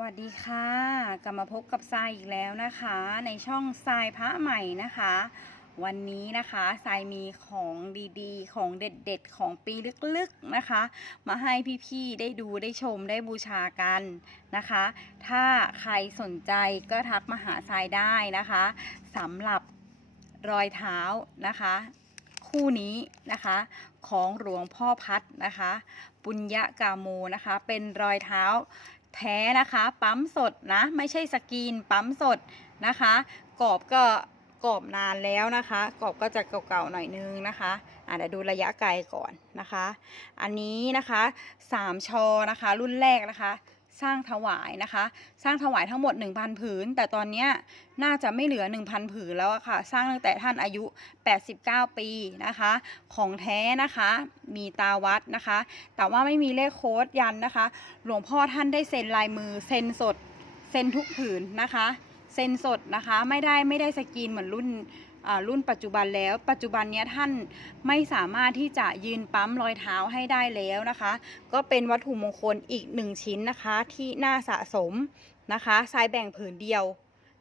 วัสดีค่ะกลับมาพบกับทรายอีกแล้วนะคะ ในช่องทรายพระใหม่นะคะ วันนี้นะคะทรายมีของดีๆ ของเด็ดๆ ของปีลึกๆนะคะ มาให้พี่ๆได้ดูได้ชมได้บูชากันนะคะ ถ้าใครสนใจก็ทักมาหาทรายได้นะคะสำหรับรอยเท้านะคะ คู่นี้นะคะของหลวงพ่อพัดนะคะ ปุญญกาโมนะคะ เป็นรอยเท้า แท้นะคะ ปั๊มสดนะไม่ใช่สกรีนปั๊มสดนะคะ กรอบก็กรอบนานแล้วนะคะ กรอบก็จะเก่าๆหน่อยนึงนะคะอะเดี๋ยวดูระยะไกลก่อนนะคะ อันนี้นะคะสามชอนะคะ รุ่นแรกนะคะ สร้างถวายนะคะ สร้างถวายทั้งหมด 1,000 ผืน แต่ตอนนี้น่าจะไม่เหลือ 1,000 ผืนแล้วอะค่ะ สร้างตั้งแต่ท่านอายุ 89 ปีนะคะ ของแท้นะคะ มีตาวัดนะคะ แต่ว่าไม่มีเลขโค้ดยันนะคะ หลวงพ่อท่านได้เซ็นลายมือ เซ็นสด เซ็นทุกผืนนะคะ เซ็นสดนะคะ ไม่ได้ไม่ได้สกรีนเหมือนรุ่น รุ่นปัจจุบันแล้ว ปัจจุบันนี้ท่านไม่สามารถที่จะยืนปั๊มรอยเท้าให้ได้แล้วนะคะ ก็เป็นวัตถุมงคลอีกหนึ่งชิ้นนะคะที่น่าสะสมนะคะทรายแบ่งผืนเดียว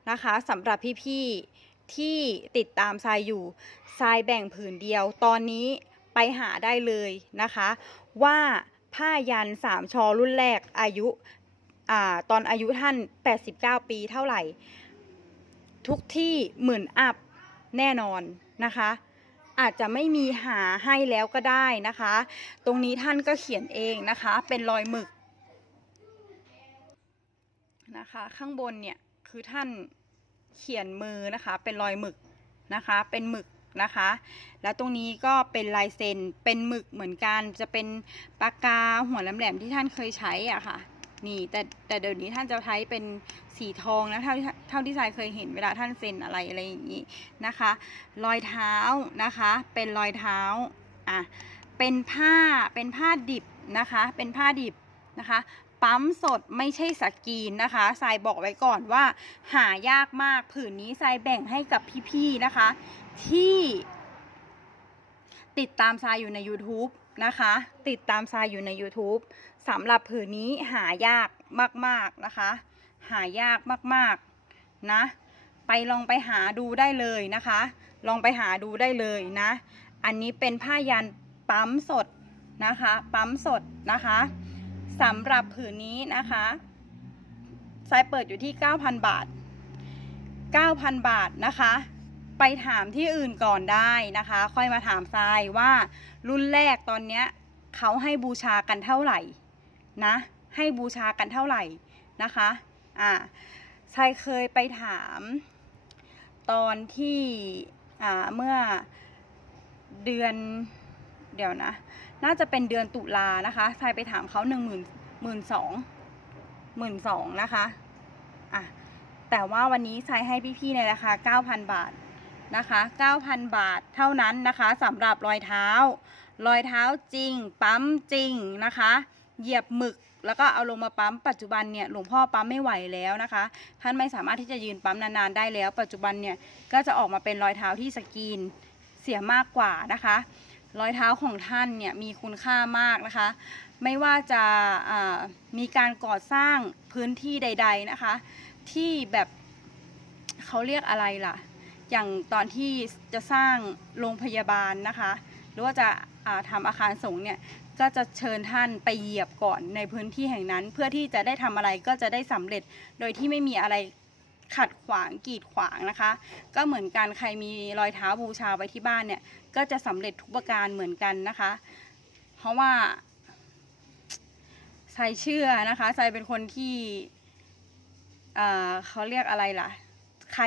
นะคะสำหรับพี่ๆที่ติดตามทรายอยู่ทรายแบ่งผืนเดียว ตอนนี้ไปหาได้เลยนะคะ ว่าผ้ายันสามชอรุ่นแรกอายุอตอนอายุท่าน 89 ปีเท่าไหร่ ทุกที่หมื่นอัพ แน่นอนนะคะ อาจจะไม่มีหาให้แล้วก็ได้นะคะ ตรงนี้ท่านก็เขียนเองนะคะ เป็นรอยหมึกนะคะ ข้างบนเนี่ยคือท่านเขียนมือนะคะ เป็นรอยหมึกนะคะ เป็นหมึกนะคะ แล้วตรงนี้ก็เป็นลายเซ็นเป็นหมึกเหมือนกัน จะเป็นปากกาหัวแหลมๆที่ท่านเคยใช้อะค่ะ นี่แต่แต่เดี๋ยวนี้ท่านจะใช้เป็นสีทองนะเท่าเท่าที่ทรายเคยเห็นเวลาท่านเซ็นอะไรอะไรอย่างนี้นะคะ รอยเท้านะคะ เป็นรอยเท้าอะเป็นผ้าเป็นผ้าดิบนะคะ เป็นผ้าดิบนะคะปั๊มสดไม่ใช่สกรีนนะคะทรายบอกไว้ก่อนว่า หายากมากผืนนี้ทรายแบ่งให้กับพี่ๆนะคะ ที่ ติดตามทรายอยู่ใน YouTube นะคะ ติดตามทรายอยู่ใน YouTube สำหรับผืนนี้หายากมากๆนะคะ หายากมากๆนะ ไปลองไปหาดูได้เลยนะคะ ลองไปหาดูได้เลยนะ อันนี้เป็นผ้ายันปั๊มสดนะคะ ปั๊มสดนะคะสำหรับผืนนี้นะคะทรายเปิดอยู่ที่ 9,000 บาท 9,000 บาทนะคะ ไปถามที่อื่นก่อนได้นะคะ ค่อยมาถามทรายว่ารุ่นแรกตอนเนี้ยเขาให้บูชากันเท่าไหร่นะ ให้บูชากันเท่าไหร่นะคะอ่าทรายเคยไปถาม ตอนที่อ่าเมื่อเดือนเดี๋ยวนะ น่าจะเป็นเดือนตุลานะคะทรายไปถามเขาหนึ่งหมื่นหมื่นสองหมื่นสองนะคะอะแต่ว่าวันนี้ทรายให้พี่ๆในราคา 9,000 บาท นะคะ 9,000 บาทเท่านั้นนะคะสำหรับรอยเท้า รอยเท้าจริง ปั๊มจริงนะคะ เหยียบหมึกแล้วก็เอาลงมาปั๊มปัจจุบันเนี่ยหลวงพ่อปั๊มไม่ไหวแล้วนะคะ ท่านไม่สามารถที่จะยืนปั๊มนานๆได้แล้ว ปัจจุบันเนี่ยก็จะออกมาเป็นรอยเท้าที่สกีนเสียมากกว่านะคะ รอยเท้าของท่านเนี่ยมีคุณค่ามากนะคะ ไม่ว่าจะมีการก่อสร้างพื้นที่ใด ๆนะคะ ที่แบบเขาเรียกอะไรล่ะ อย่างตอนที่จะสร้างโรงพยาบาลนะคะ หรือว่าจะาทำอาคารสงฆ์เนี่ยก็จะเชิญท่านไปเหยียบก่อนในพื้นที่แห่งนั้น เพื่อที่จะได้ทำอะไรก็จะได้สำเร็จโดยที่ไม่มีอะไรขัดขวางกีดขวางนะคะ ก็เหมือนกันใครมีรอยเท้าบูชาไว้ที่บ้านเนี่ยก็จะสำเร็จทุกประการเหมือนกันนะคะ เพราะว่าใส่เชื่อนะคะใส่เป็นคนที่เขาเรียกอะไรล่ะ ใคร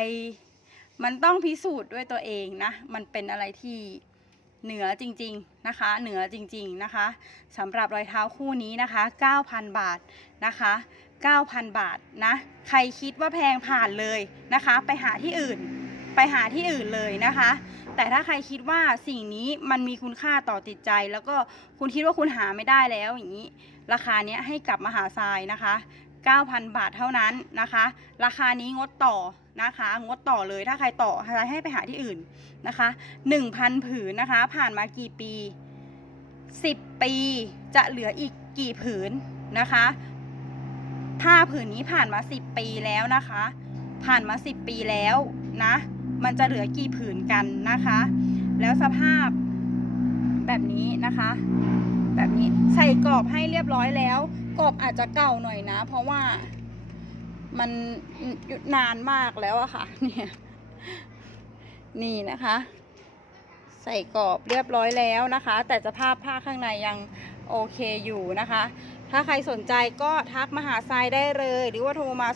มันต้องพิสูจน์ด้วยตัวเองนะ มันเป็นอะไรที่เหนือจริงๆนะคะ เหนือจริงๆนะคะสำหรับรอยเท้าคู่นี้นะคะ 9,000 บาทนะคะ 9,000 บาทนะ ใครคิดว่าแพงผ่านเลยนะคะ ไปหาที่อื่น ไปหาที่อื่นเลยนะคะ แต่ถ้าใครคิดว่าสิ่งนี้มันมีคุณค่าต่อจิตใจ แล้วก็คุณคิดว่าคุณหาไม่ได้แล้วอย่างนี้ ราคาเนี้ยให้กลับมาหาทรายนะคะ 9,000 บาทเท่านั้นนะคะ ราคานี้งดต่อ นะคะ งดต่อเลยถ้าใครต่อทรให้ไปหาที่อื่นนะคะ1,000 ผืนนะคะ ผ่านมากี่ปี 10 ปีจะเหลืออีกกี่ผืนนะคะผ้าผืนนี้ผ่านมา 10 ปีแล้วนะคะ ผ่านมา 10 ปีแล้วนะ มันจะเหลือกี่ผืนกันนะคะ แล้วสภาพแบบนี้นะคะ แบบนี้ใส่กรอบให้เรียบร้อยแล้ว กรอบอาจจะเก่าหน่อยนะ เพราะว่า มันนานมากแล้วอะค่ะ เนี่ย นี่นะคะ ใส่กรอบเรียบร้อยแล้วนะคะ แต่สภาพผ้าข้างในยังโอเคอยู่นะคะ ถ้าใครสนใจก็ทักมาหาทรายได้เลย หรือว่าโทรมา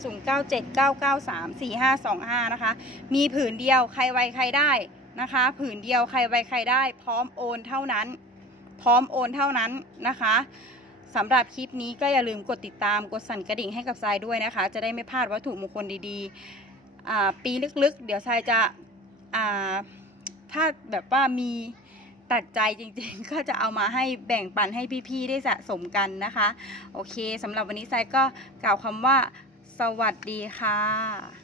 0979934525 นะคะ มีผืนเดียวใครไวใครได้นะคะ ผืนเดียวใครไวใครได้ พร้อมโอนเท่านั้น พร้อมโอนเท่านั้นนะคะ สำหรับคลิปนี้ก็อย่าลืมกดติดตามกดสั่นกระดิ่งให้กับทรายด้วยนะคะ จะได้ไม่พลาดวัตถุมงคลดีๆ ปีลึกๆ เดี๋ยวทรายจะถ้าแบบว่ามีตัดใจจริงๆ ก็จะเอามาให้แบ่งปันให้พี่ๆ ได้สะสมกันนะคะ โอเคสำหรับวันนี้ทรายก็กล่าวคำว่า สวัสดีค่ะ